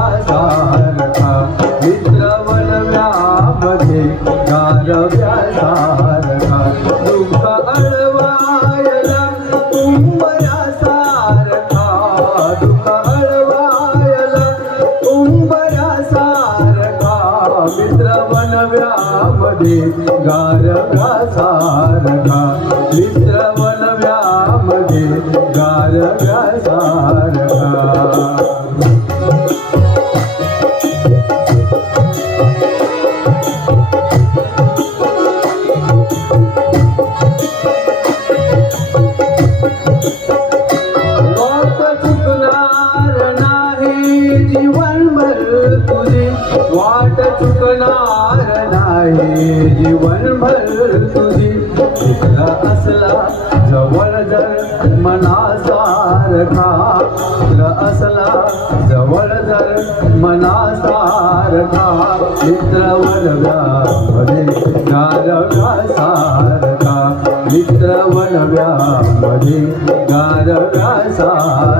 गारव्यासारखा मित्र वनव्यामध्ये गारव्यासारखा दुःख अळवायला उंबऱ्यासारखा दुःख अळवायला उंबऱ्यासारखा मित्र वनव्यामध्ये गारव्यासारखा मित्र वनव्यामध्ये जीवनभर तुझी वाट चुकणार नाही जीवनभर तुझी शिकला असला जवळ जर मनासारखा मित्र असला जवळ जर मनासारखा मित्र वनव्यामध्ये गारव्यासारखा मित्र वनव्यामध्ये गारव्यासारखा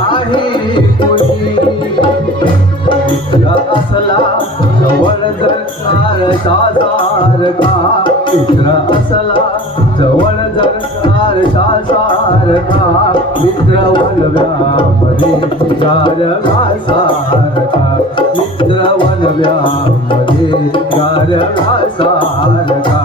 जवळ जर सारखा मित्र असला जवळ जर सारखा मित्र वनव्यामध्ये गारव्यासारखा मित्र वनव्यामध्ये गारव्यासारखा का?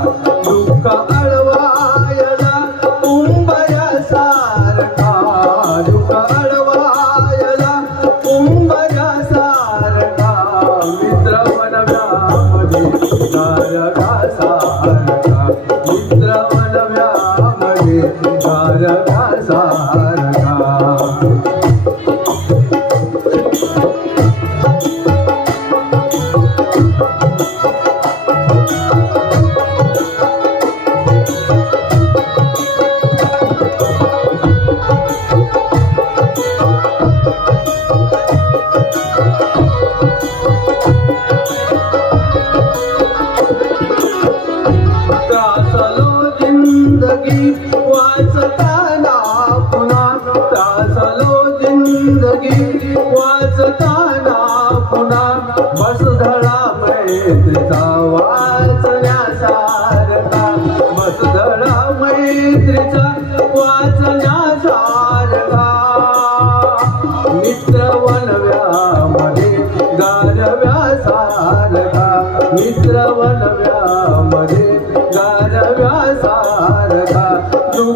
जिंदगी वाचताना पुन्हा. त्रासलो जिंदगी वाचताना पुन्हा. बसधळा मैत्रीचा वाचण्यासारखा. बसधळा मैत्रीचा वाचण्यासारखा.